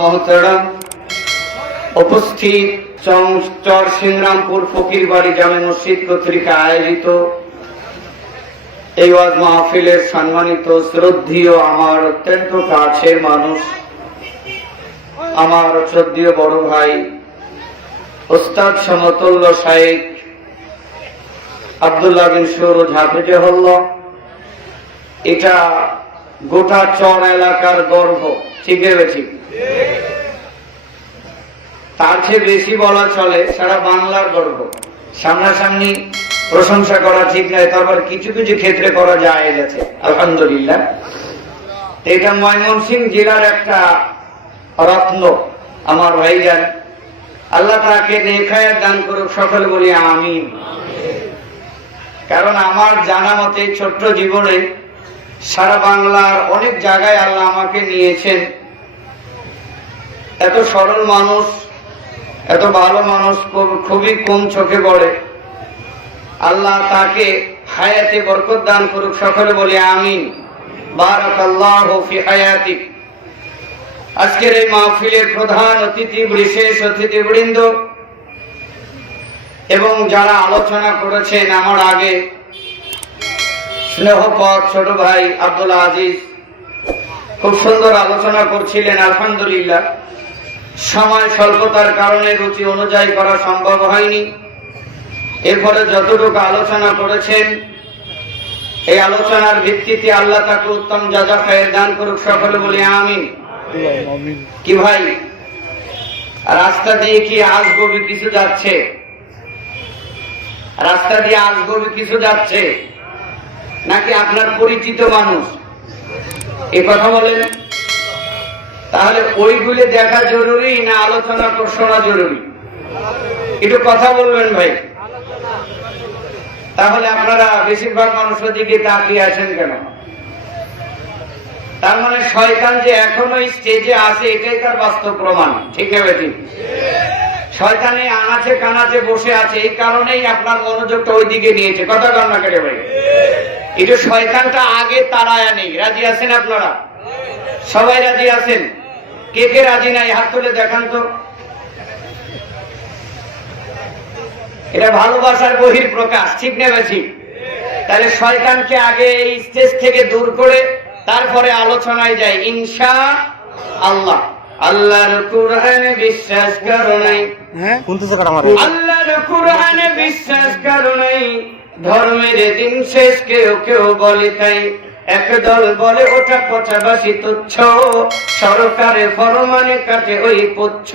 मोहतरम उपस्थित चर सिंग्रामपुर फकीर बाड़ी जामे मस्जिद कर्तृक आयोजित এই ওয়াজ মাহফিলের সম্মানিত শ্রদ্ধেয় আমার অত্যন্ত কাছের মানুষ, আমার শ্রদ্ধেয় বড় ভাই ওস্তাদ সমতুল্য শাইখ আব্দুল্লাহ বিন সুরুজ হাফিজাহুল্লাহ, এটা গোটা চর এলাকার গর্ব, ঠিক আছে? তার চেয়ে বেশি বলা চলে সারা বাংলার গর্ব। সামনাসামনি প্রশংসা করা ঠিক নয়, তারপর কিছু কিছু ক্ষেত্রে করা যায় গেছে আলহামদুলিল্লাহ। এটা ময়মনসিংহ জেলার একটা রত্ন আমার ভাইজান, আল্লাহ তাকে নেখায়াত দান করুক, সকলে বলি আমিন। কারণ আমার জানা মতে ছোট্ট জীবনে সারা বাংলার অনেক জায়গায় আল্লাহ আমাকে নিয়েছেন। এত সরল মানুষ, এত ভালো মানুষ খুবই কম চোখে পড়ে। আল্লাহ তাকে হায়াতে বরকত দান করুক, সকলে বলি আমিন। বারাকাল্লাহু ফি হায়াতিক। আজকের এই মাহফিলের প্রধান অতিথি, বিশেষ অতিথিবৃন্দ এবং যারা আলোচনা করেছেন আমার আগে, স্নেহপদ ছোট ভাই আব্দুল আজিজ খুব সুন্দর আলোচনা করছিলেন আলহামদুলিল্লাহ। সময় স্বল্পতার কারণে রুচি অনুযায়ী করা সম্ভব হয়নি। এরপরে যতটুকু আলোচনা করেছেন, এই আলোচনার ভিত্তিতে আল্লাহ তাকে উত্তম জাযা খায়ের দান করুক, সকলে বলি আমিন। কি ভাই, রাস্তা দিয়ে কি আজগবি কিছু যাচ্ছে? রাস্তা দিয়ে আজগবি কিছু যাচ্ছে নাকি আপনার পরিচিত মানুষ? এ কথা বলেন। তাহলে ওইগুলি দেখা জরুরি না আলোচনা শোনা জরুরি? একটু কথা বলবেন ভাই। তাহলে আপনারা বেশিরভাগ মানুষের দিকে তাকিয়ে আছেন কেন? তার মানে শয়তান যে এখনো স্টেজে আছে, এটাই তার বাস্তব প্রমাণ, ঠিক আছে? ঠিক, শয়তানে আনাচে কানাচে বসে আছে, এই কারণেই আপনার মনোযোগটা ওই দিকে নিয়েছে। কথা কর না কেটে ভাই, এটা শয়তানটা আগে তাড়ায় নেই। রাজি আছেন আপনারা? সবাই রাজি আছেন? কে কে রাজি নাই হাত তুলে দেখান তো। এটা ভালোবাসার বহির প্রকাশ, ঠিক না বেশি? তাহলে শয়তানকে আগে এই স্টেজ থেকে দূর করে তারপরে আলোচনায় যায় ইনশাআল্লাহ। আল্লাহর কোরআনে বিশ্বাস করো নাই, আল্লাহর কোরআনে বিশ্বাস করো নাই, ধর্মের দিন শেষ কেউ কেউ বলে তাই। একদল বলে ওটা পচাবাসী তুচ্ছ, সরকারে ফরমানে কাটে ওই পুচ্ছ।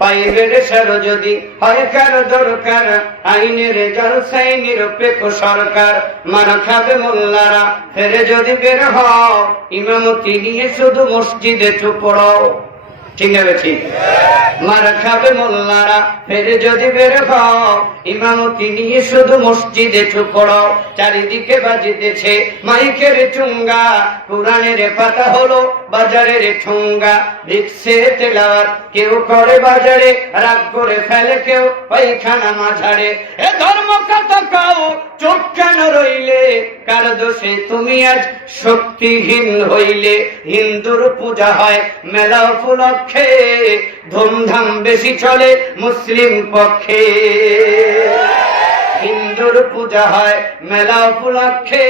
পাইবে সারো যদি হয় কারো দরকার, আইনের জলসাই নিরপেক্ষ সরকার। মার খাবে মোল্লারা ফেরে যদি বের হও, ইমামতি নিয়ে শুধু মসজিদে চুপ পড়াও, ঠিক আছে? ঠিক, মার খাবে মোল্লারা ফেরে যদি বের হও, ইমামতি নিয়ে শুধু মসজিদে চুপ পড়াও। চারিদিকে বাজিতেছে মাইকের চুঙ্গা, কোরআনের পাতা হলো বাজারের ঠুঙ্গা। দেখছে তেলাওয়াত কেউ করে বাজারে, রাগ করে ফেলে কেউ পায়খানা মাঝারে। এ ধর্ম কথা কাও চোখ কেন রইলে, কার দোষে তুমি আজ শক্তিহীন হইলে। হিন্দুর পূজা হয় মেলা উপলক্ষে, ধুমধাম বেশি চলে মুসলিম পক্ষে। হিন্দুর পূজা হয় মেলা উপলক্ষে,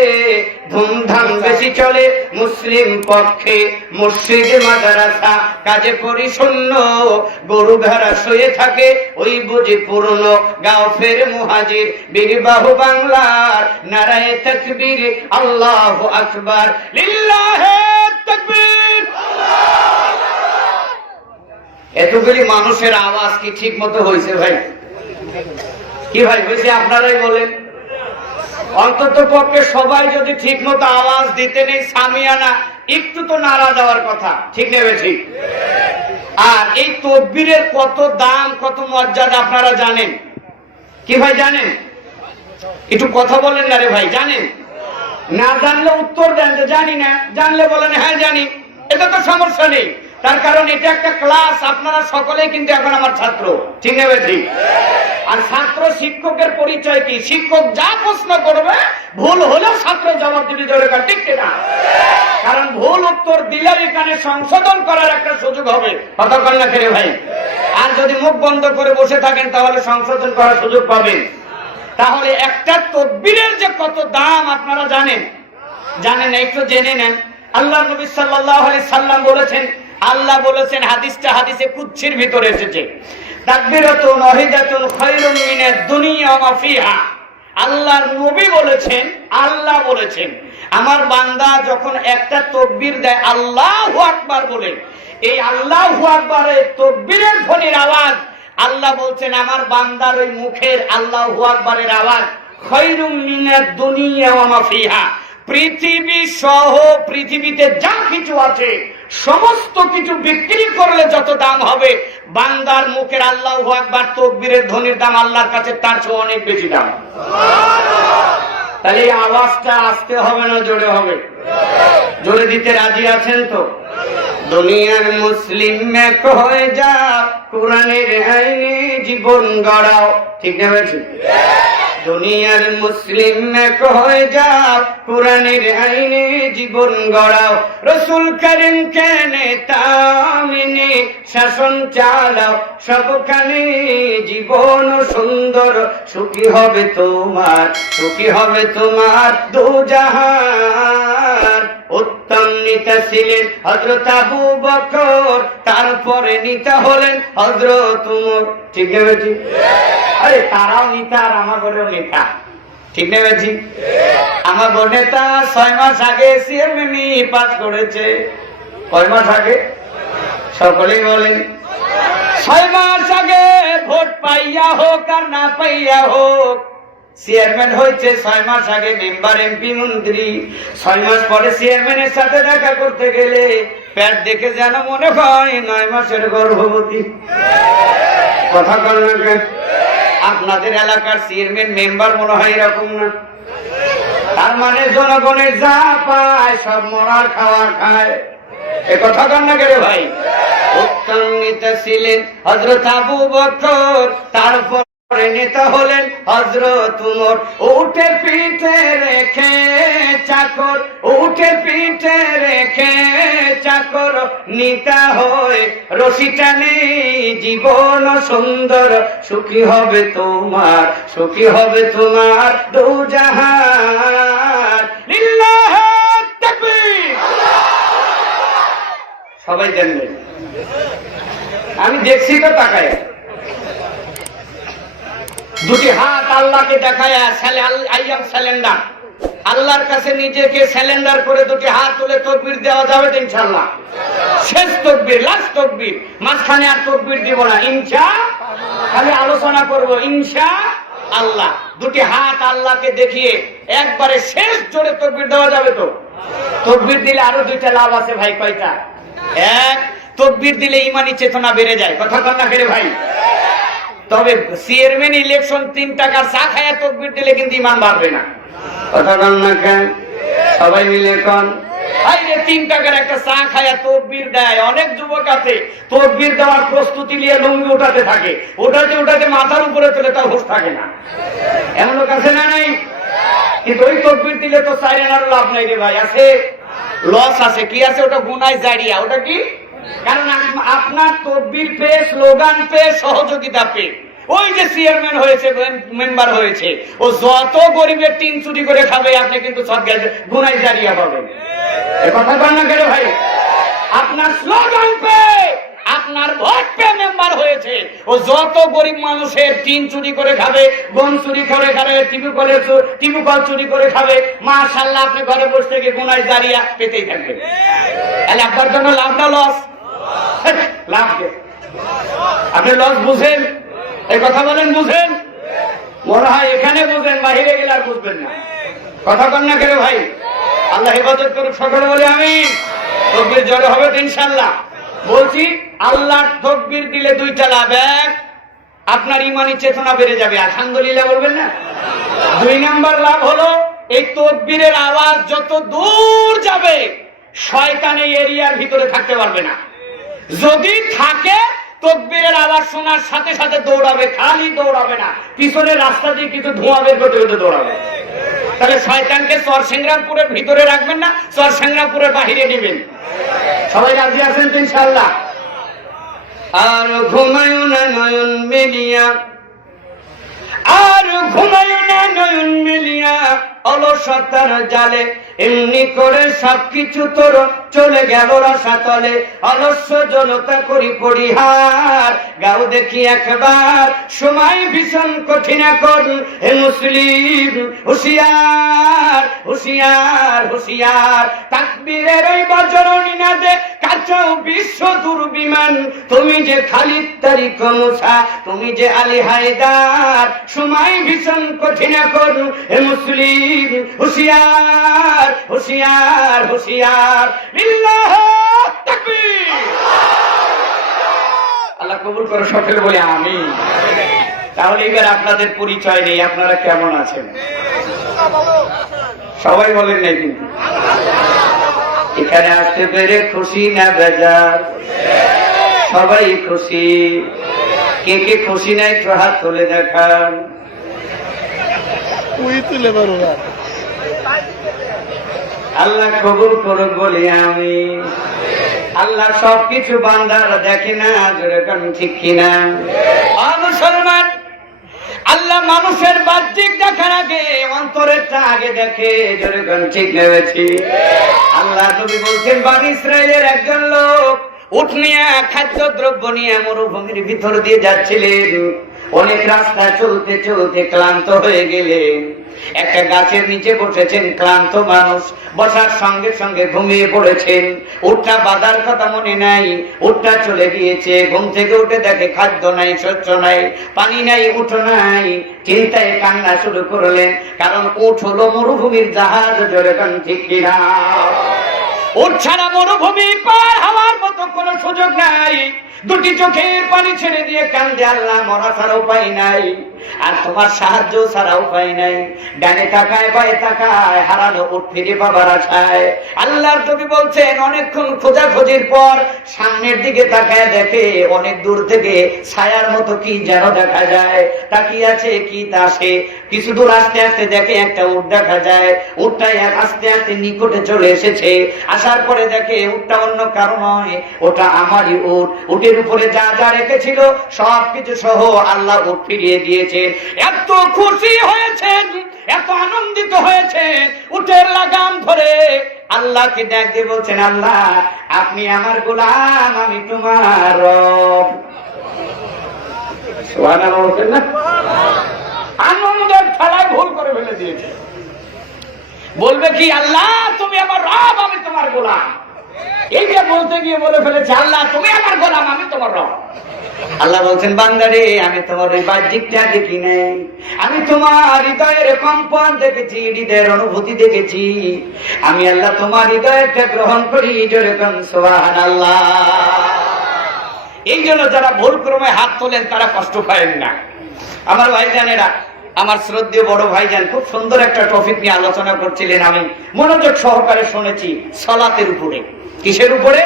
ধুমধাম বেশি চলে মুসলিম পক্ষে। মসজিদ মাদ্রাসা কাজে পরিশূন্য, গরু ভেড়া শুয়ে থাকে ওই বুঝি পূর্ণ। গাও ফের মুহাজির বীরবাহু বাংলার, নারায়ে তাকবীর আল্লাহু আকবার, লিল্লাহে তাকবীর। এতগুলি মানুষের আওয়াজ কি ঠিক মতো হয়েছে ভাই? কি ভাই হয়েছে? আপনারাই বলেন। অন্তত পক্ষে সবাই যদি ঠিক মতো আওয়াজ দিতে নেই, সামিয়ানা একটু তো নাড়া দেওয়ার কথা, ঠিক নেবে? ঠিক। আর এই তকবীরের কত দাম, কত মর্যাদা আপনারা জানেন? কি ভাই জানেন? একটু কথা বলেন না রে ভাই, জানেন? না জানলে উত্তর দেন যে জানি না, জানলে বলেন হ্যাঁ জানি, এটা তো সমস্যা নেই। তার কারণ এটা একটা ক্লাস, আপনারা সকলেই কিন্তু এখন আমার ছাত্র, ঠিক না ঠিক? আর ছাত্র শিক্ষকের পরিচয় কি? শিক্ষক যা প্রশ্ন করবে ভুল হলেও ছাত্র জবাব দিতে দরকার, ঠিক না? কারণ ভুল উত্তর দিলে এখানে সংশোধন করার একটা সুযোগ হবে, কথা বল না কেন ভাই? আর যদি মুখ বন্ধ করে বসে থাকেন তাহলে সংশোধন করার সুযোগ পাবেন। তাহলে একটা তাকবীরের যে কত দাম আপনারা জানেন? জানেন? একটু জেনে নেন। আল্লাহ নবী সাল্লাল্লাহু আলাইহি সাল্লাম বলেছেন, আল্লাহ বলেছেন, হাদিসটা হাদিসে কুদসির ভিতরে এসেছে, তাকবীরাতুন ওয়াহিদাতুন খায়রুম মিনাদ দুনিয়া ওয়া মা ফিহা। আল্লাহর নবী বলেছেন, আল্লাহ বলেছেন, আমার বান্দা যখন একটা তাকবীর দেয় আল্লাহু আকবার বলে, এই আল্লাহু আকবারের তাকবীরের ধ্বনির আওয়াজ, আল্লাহ বলছেন আমার বান্দার ওই মুখের আল্লাহু আকবারের আওয়াজ খায়রুম মিনাদ দুনিয়া ওয়া মা ফিহা, পৃথিবী সহ পৃথিবীতে যা কিছু আছে সমস্ত কিছু বিক্রি করলে যত দাম হবে, বান্দার মুখের আল্লাহু আকবার তাকবীরের ধ্বনির দাম আল্লাহর কাছে তার চেয়ে অনেক বেশি দাম। তাহলে এই আওয়াজটা আসতে হবে না জোরে হবে? জোরে দিতে রাজি আছেন তো? দুনিয়ার মুসলিম এক হয়ে যাও, কোরআনের আইনে জীবন গড়াও, ঠিক না বেশি? দুনিয়ার মুসলিম এক হয়ে যাও, কোরআনের আইনে জীবন গড়াও, রাসূল করিম কে নেতা মেনে শাসন চালাও, সবখানে জীবন সুন্দর, সুখী হবে তোমার, সুখী হবে তোমার দুজাহান। উত্তম নেতা ছিলেন হযরত আবু বকর, তারপরে নেতা হলেন হযরত উমর, ঠিক না বেশি? আরে তারাও নেতা আর আমার ঘরেও নেতা, ঠিক না বেশি? আমার ঘর নেতা 6 মাস আগে সিএমএমই পাস করেছে। কয় মাস আগে? সকলেই বলেন। 6 মাস আগে ভোট পাইয়া হোক আর না পাইয়া হোক, চেয়ারম্যান হয়েছে 6 মাস আগে, মেম্বার এমপি মন্ত্রী। 6 মাস পরে চেয়ারম্যানের সাথে দেখা করতে গেলে প্যাট দেখে যেন মনে হয় 9 মাসের গর্ভবতী, কথা বলেন না? আপনাদের এলাকার চেয়ারম্যান মেম্বার মনে হয় এরকম না? তার মানে জনগণের যা পায় সব মরার খাওয়া খায়, এ কথা বলেন না কেন ভাই? উত্তম নেতা ছিলেন হযরত আবু বকর, তারপর নেতা হলেন হযরত উমর। উঠে পিঠে রেখে চাকর, উঠে পিঠে রেখে চাকর, নেতা হয়ে রশি টানে জীবন সুন্দর, সুখী হবে তোমার, সুখী হবে তোমার দুজাহান। লিল্লাহ তাকবীর। সবাই জানবেন, আমি দেখছি তো তাকায়। দুটি হাত আল্লাহকে দেখায় আইয়াম স্যালেন্ডার, আল্লাহর কাছে নিজেকে স্যালেন্ডার করে দুটি হাত তুলে তাকবীর দেওয়া যাবে তো ইনশাআল্লাহ? শেষ তাকবীর, লাস্ট তাকবীর, মাঝখানে আর তাকবীর দিব না ইনশাআল্লাহ, খালি আলোচনা করব ইনশাআল্লাহ। দুটি হাত আল্লাহকে দেখিয়ে একবারে শেষ জোরে তাকবীর দেওয়া যাবে তো? তাকবীর দিলে আরো দুইটা লাভ আছে ভাই। কয়টা? এক, তাকবীর দিলে ঈমানি চেতনা বেড়ে যায়, কথা বল না কেন ভাই? তবে চেয়ারম্যান ইলেকশন 3 টাকার চা খায়া তাকবীর দিলে কিন্তু ঈমান বাড়বে না, কথা বল না কেন? সবাই মিলে কোন আইরে 3 টাকার একটা চা খায়া তাকবীর দেয়। অনেক যুবক আছে তাকবীর দেওয়ার প্রস্তুতি নিয়ে লুঙ্গি উঠাতে থাকে, উঠাতে উঠাতে মাথার উপরে তুলে তার হুঁশ থাকে না, এমন লোক আছে না নাই? কিন্তু ওই তাকবীর দিলে তো সাইরেনার লাভ নাই রে ভাই, আছে লস আছে। কি আছে? ওটা গুনায় জারিয়া। ওটা কি? কারণ আপনার তাকবীর পেয়ে, স্লোগান পেয়ে, সহযোগিতা পেয়ে ওই যে চেয়ারম্যান হয়েছে, মেম্বার হয়েছে, ও যত গরিবের টিন চুরি করে খাবে আপনি কিন্তু সব গুনায় জারিয়া পাবেন, এ কথা বল না কেন ভাই? আপনার স্লোগান পেয়ে, আপনার ভোট পেয়ে মেম্বার হয়েছে, ও যত গরিব মানুষের টিন চুরি করে খাবে, গম চুরি করে খাবে, টিউবকল চুরি করে খাবে, মাশাআল্লাহ আপনি ঘরে বসে থেকে গুনায় জারিয়া পেতেই থাকবেন। তাহলে আপনার জন্য লাভ না লস? লাভ। আপনি লস বুঝেন? এই কথা বলেন বুঝেন? মনে হয় এখানে বুঝেন, বাহিরে গেলে আর বুঝবেন না, কথা বল না কেন ভাই? আল্লাহ হেফাজত করুক, সকলে বলে আমিন। তাকবীর জোরে হবে তো ইনশাআল্লাহ? বলছি আল্লাহর তাকবীর দিলে দুইটা লাভ। এক, আপনার ঈমানি চেতনা বেড়ে যাবে, আলহামদুলিল্লাহ বলবেন না? 2 নাম্বার লাভ হলো এই তাকবীরের আওয়াজ যত দূর যাবে শয়তান এই এরিয়ার ভিতরে থাকতে পারবে না। যদি থাকে তাকবীরের আওয়াজ শোনার সাথে সাথে দৌড়াবে, খালি দৌড়াবে না, পিছনের রাস্তা দিয়ে কিছু ধোঁয়া বের করতে করতে দৌড়াবে। তাহলে শয়তানকে চরসিংরামপুরের ভিতরে রাখবেন না, চরসিংরামপুরের বাহিরে নেবেন। সবাই রাজি আছেন তো ইনশাআল্লাহ? আর ঘুমায়ো না নয়ন মেলিয়া, আর ঘুমায়ো না নয়ন মেলিয়া, অলসতার জালে এমনি করে সবকিছু তোর চলে গেল রসাতলে। অলস্য জলতা করি পরিহার, গাও দেখি একবার সময় ভীষণ কঠিন এখন। হে মুসলিম হুশিয়ার হুশিয়ার হুশিয়ার, তাকবীরের ওই বজ্রনি নাদে কাঁচাও বিশ্ব দুর্বিমান। তুমি যে খালিদ তারিক মুসা, তুমি যে আলী হায়দার, সময় ভীষণ কঠিন এখন। হে মুসলিম হুশিয়ার হুশিয়ার হুশিয়ার, লিল্লাহ তাকবীর। আল্লাহ কবুল করে সকলে বলে আমিন। তাহলে এবার আপনাদের পরিচয় নেই, আপনারা কেমন আছেন? সবাই বলেন নাই কিন্তু। এখানে আসতে পেরে খুশি না বেজার? সবাই খুশি। কে কে খুশি নাই একটু হাত তুলে দেখান। আল্লাহ কবুল করুক বলি আমি। আল্লাহ সবকিছু বান্দারা দেখে না, যেরকম ঠিক কিনা? মুসলমান, আল্লাহ মানুষের বাহ্যিক দেখার আগে অন্তরেরটা আগে দেখে, যেরকম ঠিক নেবেছি। আল্লাহ নবী বলছেন, বনী ইসরাইলের একজন লোক উট নিয়ে খাদ্য দ্রব্য নিয়ে মরুভূমির ভিতর দিয়ে যাচ্ছিলেন। অনেক রাস্তা চলতে চলতে ক্লান্ত হয়ে গেলেন। একটা গাছের নিচে বসেছেন ক্লান্ত মানুষ, বসার সঙ্গে সঙ্গে ঘুমিয়ে পড়েছেন। উটটা বাঁধার কথা মনে নাই, উটটা চলে গিয়েছে। ঘুম থেকে উঠে দেখে খাদ্য নাই, শস্য নাই, পানি নাই, উঠ নাই। চিন্তায় কান্না শুরু করলেন, কারণ উট হলো মরুভূমির জাহাজ। যেরকম ঠিক কিনা? উট ছাড়া মরুভূমি পার হওয়ার মতো কোনো সুযোগ নাই। দুটি চোখের পানি ছেড়ে দিয়ে কান্দে, আল্লাহ মরা ছাড়া উপায় নাই, আর তোমার সাহায্য ছাড়া উপায় নাই। ডানে তাকায় বায়ে তাকায়, হারানো উট ফিরে পাবার আশায়। আল্লাহর নবী বলছেন, অনেকক্ষণ খোঁজাখুঁজির পর সামনের দিকে তাকায় দেখে অনেক দূর থেকে ছায়ার মতো কি যেন দেখা যায়। তাকিয়ে আছে কি তা সে কিছু দূর আস্তে আস্তে দেখে একটা উট দেখা যায়। উটটা আস্তে আস্তে নিকটে চলে এসেছে। আসার পরে দেখে উটটা অন্য কারো নয়, ওটা আমারই উট। উটের উপরে যা যা রেখেছিল সবকিছু সহ আল্লাহ উট ফিরিয়ে দিয়েছে। এত খুশি হয়েছেন, এত আনন্দিত হয়েছেন, উটের লাগাম ধরে আল্লাহকে ডাক দিয়ে বলছেন, আল্লাহ আপনি আমার গোলাম, আমি তোমার রব। সুবহানাল্লাহ বলছেন না? আনন্দের খেলায় ভুল করে ফেলে দিয়েছে। বলবে কি, আল্লাহ তুমি আমার রব, আমি তোমার গোলাম। এইটা বলতে গিয়ে বলে ফেলেছে, আল্লাহ তুমি আমার গোলাম, আমি তোমার রব। আল্লাহ বলছেন, বান্দারে আমি তোমার ওই বাহ্যিকটা দেখি নাই, আমি তোমার হৃদয়ের কম্পন দেখেছি, হৃদয়ের অনুভূতি দেখেছি। আমি আল্লাহ তোমার হৃদয়টা গ্রহণ করি। যেরকম সুবহানাল্লাহ। এই জন্য যারা ভুল ক্রমে হাত তোলেন তারা কষ্ট পাবেন না। আমার ভাইজানেরা, আমার শ্রদ্ধেয় বড় ভাইজান খুব সুন্দর একটা টপিক নিয়ে আলোচনা করছিলেন, আমি মনোযোগ সহকারে শুনেছি। সালাতের উপরে। কিসের উপরে?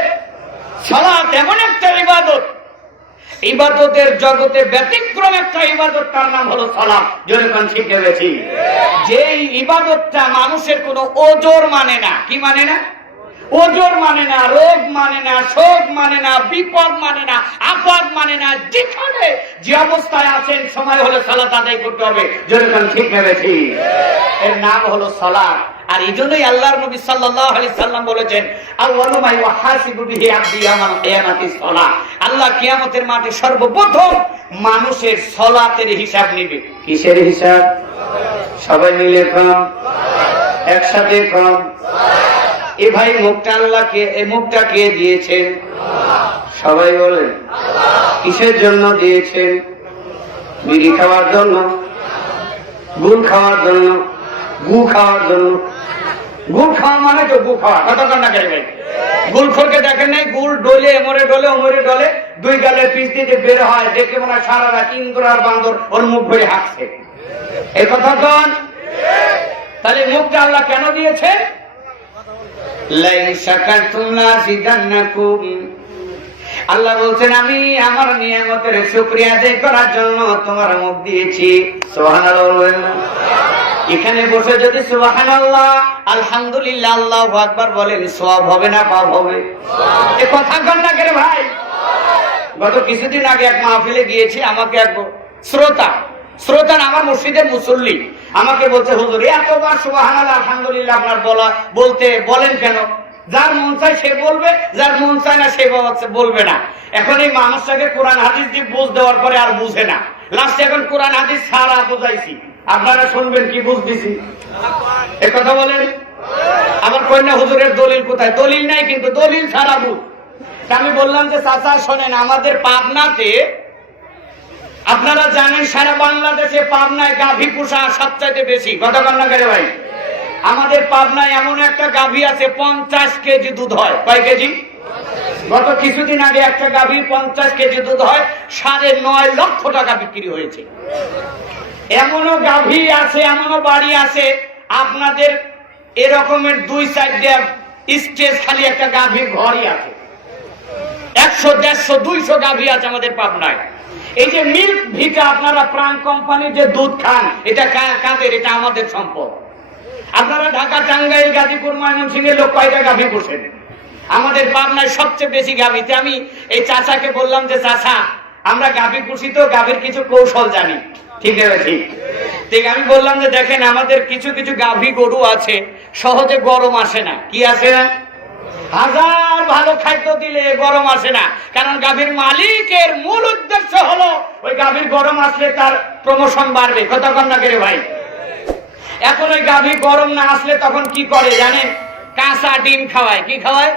সালাত এমন একটা ইবাদত, ইবাদতের জগতে ব্যতিক্রম একটা ইবাদত, তার নাম হলো সালাত। যেরকম শিখে গেছি, যে ইবাদতটা মানুষের কোনো ওজর মানে না। কি মানে না? ওজর মানে না, রোগ মানে না, শোক মানে না, বিপদ মানে না, আপদ মানে না। যেখানে যে অবস্থায় আছেন সময় হলে সালাত আদায় করতে হবে। যেরকম ঠিক ভেবেছি, এর নাম হলো সালাত। আর এই জন্যই আল্লাহর নবী সাল্লাল্লাহু আলাইহি সাল্লাম বলেছেন, আউয়ালু মা ইউহাসিবু বিহি আবদি ইয়াওমাল কিয়ামাতিস সালাত। আল্লাহ কিয়ামতের মাঠে সর্বপ্রথম মানুষের সালাতের হিসাব নেবে। কিসের হিসাব? সবাই মিলে কম, একসাথে কম। এ ভাই মুখটা আল্লাহকে, এই মুখটা কে দিয়েছেন? সবাই বলেন। কিসের জন্য দিয়েছেন? বিড়ি খাওয়ার জন্য, গুল খাওয়ার জন্য, গু খাওয়ার জন্য। গুল খাওয়া মানে তো গু খাওয়া, কতক্ষণ না খাই ভাই। গুলখোরকে দেখেন নাই, গুল ডলে এমরে ডলে ওমরে ডলে, দুই গালের পিস দিয়ে বের হয়, দেখে মনে হয় সারা রাত ইন্দ্র আর বান্দর ওর মুখ ভরে হাসছে। এই কথা কন। তাহলে মুখটা আল্লাহ কেন দিয়েছে? লাইন শাকারতুম লাযিদান্নাকুম, আল্লাহ বলছেন আমি আমার নিয়ামতের শুকরিয়া আদায় করার জন্য তোমার মুখ দিয়েছি। সুবহানাল্লাহ বলবেন না? এখানে বসে যদি সুবহানাল্লাহ আলহামদুলিল্লাহ আল্লাহু আকবার বলেন, সওয়াব হবে না পাপ হবে? এ কথা কন না কে ভাই? গত কিছুদিন আগে এক মাহফিলে গিয়েছি, আমাকে এক শ্রোতা আমার মসজিদের মুসল্লি আমাকে বলছে, হুজুর এতবার সুবহানাল্লাহ আলহামদুলিল্লাহ আপনার বলেন কেন? যার মন চায় সে বলবে, যার মন চায় না সে বলবে না। এখন এই মানুষটাকে কোরআন হাদিস দিয়ে বুঝ দেওয়ার পরে আর বুঝে না, লাস্টে এখন কোরআন হাদিস ছাড়া বুঝাইছি। আপনারা শুনবেন কি বুঝ দিছি? এ কথা বলেন। আবার কন্যা হুজুরের দলিল কোথায়? দলিল নাই, কিন্তু দলিল ছাড়া বুঝ। আমি বললাম যে চাচা শোনেন, আমাদের পাবনাতে আপনারা জানেন সারা বাংলাদেশে পাবনায় গাভী পোষা সবচাইতে বেশি। কথা কন না করে ভাই? আমাদের পাবনায় এমন একটা গাভী আছে 50 কেজি দুধ হয়। কয় কেজি? গত কিছুদিন আগে একটা গাভী 50 কেজি দুধ হয়, 9.5 লক্ষ টাকা বিক্রি হয়েছে। এমনও গাভী আছে, এমনও বাড়ি আছে আপনাদের এরকমের 2-4 স্টেজ খালি একটা গাভীর ঘরই আছে। 100, 150, 200 গাভী আছে আমাদের পাবনায়। এই যে মিল্ক ভিটা আপনারা প্রাণ কোম্পানির যে দুধ খান, এটা কাদের? এটা আমাদের সম্পদ। আপনারা ঢাকা, টাঙ্গাইল, গাজীপুর, ময়মনসিংহের লোক কয়টা গাভী পোষেন? আমাদের পাবনায় সবচেয়ে বেশি গাভীতে। আমি এই চাচাকে বললাম যে চাচা আমরা গাভী পুষি তো, গাভীর কিছু কৌশল জানি। ঠিক আছে, ঠিক। আমি বললাম যে দেখেন আমাদের কিছু কিছু গাভী গরু আছে সহজে গরম আসে না। কি আসে না? হাজার ভালো খাদ্য দিলে গরম আসে না, কারণ গাভীর মালিকের মূল উদ্দেশ্য হলো ওই গাভীর গরম আসলে তার প্রমোশন বাড়বে। কথা কন না করে ভাই? এখন ওই গাভী গরম না আসলে তখন কি করে জানেন? কাঁচা ডিম খাওয়ায়। কি খাওয়ায়?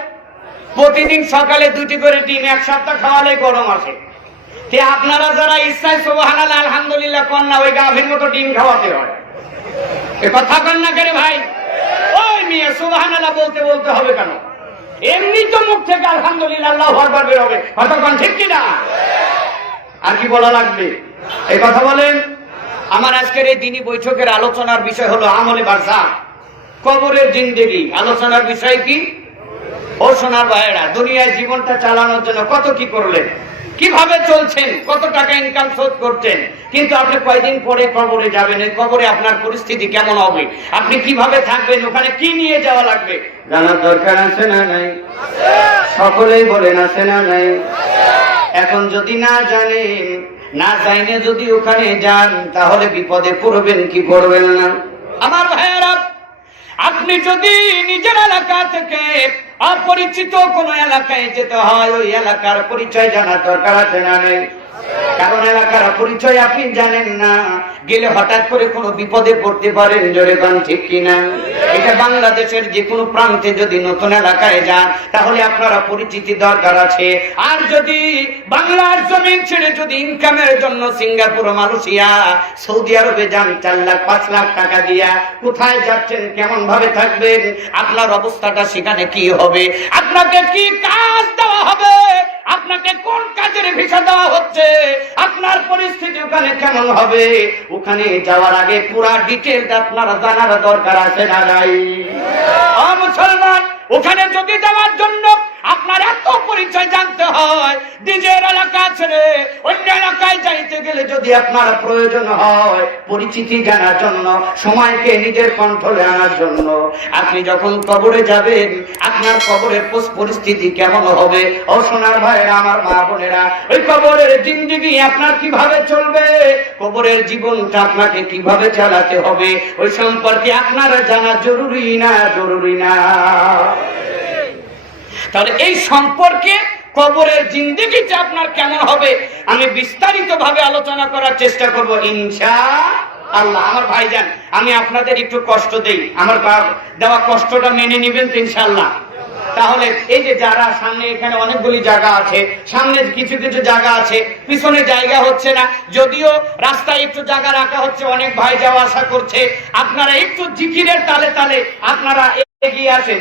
প্রতিদিন সকালে 2টি করে ডিম, 1 সপ্তাহ খাওয়ালে গরম আসে। আপনারা যারা ইচ্ছায় সুবহানাল্লাহ আলহামদুলিল্লাহ কন না, ওই গাভীর মতো ডিম খাওয়াতে হয়। এ কথা কন না করে ভাই? ওই মেয়ে সুবহানাল্লাহ বলতে বলতে হবে কেন? এমনি তো মুখ থেকে আলহামদুলিল্লাহ আল্লাহু আকবার বের হবে। কথা কন ঠিক কিনা? আর কি বলা লাগবে? এই কথা বলেন। আমার আজকের এই দিনী বৈঠকের আলোচনার বিষয় হলো আমলে বারজাখ, কবরের জিন্দেগি। আলোচনার বিষয় কি? ও সোনার ভাইয়েরা, দুনিয়ায় জীবনটা চালানোর জন্য কত কি করলেন, কিভাবে চলছেন, কত টাকা ইনকাম সোর্স করছেন, কিন্তু আপনি কয়দিন পরে কবরে যাবেন। এই কবরে আপনার পরিস্থিতি কেমন হবে, আপনি কিভাবে থাকবেন, ওখানে কি নিয়ে যাওয়া লাগবে জানার দরকার আছে না নাই? সকলেই বলেন আছে না নাই? এখন যদি না জানেন, না জানে যদি ওখানে যান, তাহলে বিপদে পড়বেন কি পড়বেন না? আমার ভাইয়েরা, আপনি যদি নিজের এলাকা থেকে অপরিচিত কোন এলাকায় যেতে হয়, ওই এলাকার পরিচয় জানার দরকার আছে না নেই? কারণ এলাকার পরিচয় আপনি জানেন না, গেলে হঠাৎ করে কোনো বিপদে পড়তে পারেন। জোরে গান ঠিক কিনা? এটা বাংলাদেশের যে কোনো প্রান্তে যদি নতুন এলাকায় যান, তাহলে আপনারা পরিচিতি দরকার আছে। আর যদি বাংলার জমিন ছেড়ে যদি ইনকামের জন্য সিঙ্গাপুর, মালয়েশিয়া, সৌদি আরবে যান 4 লাখ 5 লাখ টাকা দিয়া, কোথায় যাচ্ছেন, কেমন ভাবে থাকবেন, আপনার অবস্থাটা সেখানে কি হবে, আপনাকে কি কাজ দেওয়া হবে, আপনাকে কোন কাজের ভিসা দেওয়া হচ্ছে, আপনার পরিস্থিতি ওখানে কেমন হবে, ওখানে যাওয়ার আগে পুরা ডিটেইলস আপনারা জানার দরকার আছে না নাই? মুসলমান, ওখানে যদি যাওয়ার জন্য আপনার এত পরিচয় জানতে হয়, নিজের এলাকা ছেড়ে অন্য এলাকায় যাইতে গেলে যদি আপনার প্রয়োজন হয় পরিচিতি জানার জন্য, সময়কে নিজের কন্ট্রোলে আনার জন্য, আপনি যখন কবরে যাবেন, আপনার কবরের পরিস্থিতি কেমন হবে? ও সোনার ভাইয়েরা, আমার মা বোনেরা, ওই কবরের জিন্দেগি আপনার কিভাবে চলবে, কবরের জীবনটা আপনাকে কিভাবে চালাতে হবে, ওই সম্পর্কে আপনার জানা জরুরি না? জরুরি না? তাহলে এই সম্পর্কে কবরের জিন্দেগিটা আপনার কেমন হবে আমি বিস্তারিত ভাবে আলোচনা করার চেষ্টা করব ইনশাআল্লাহ। আমার ভাইজান, আমি আপনাদের একটু কষ্ট দেই, আমার দেওয়া কষ্টটা মেনে নিবেন তো ইনশাআল্লাহ? তাহলে এই যে যারা সামনে, এখানে অনেকগুলি জায়গা আছে, সামনে কিছু কিছু জায়গা আছে, পিছনে জায়গা হচ্ছে না, যদিও রাস্তায় একটু জায়গা রাখা হচ্ছে, অনেক ভাই যাওয়া আসা করছে, আপনারা একটু জিকিরের তালে তালে আপনারা এগিয়ে আসেন।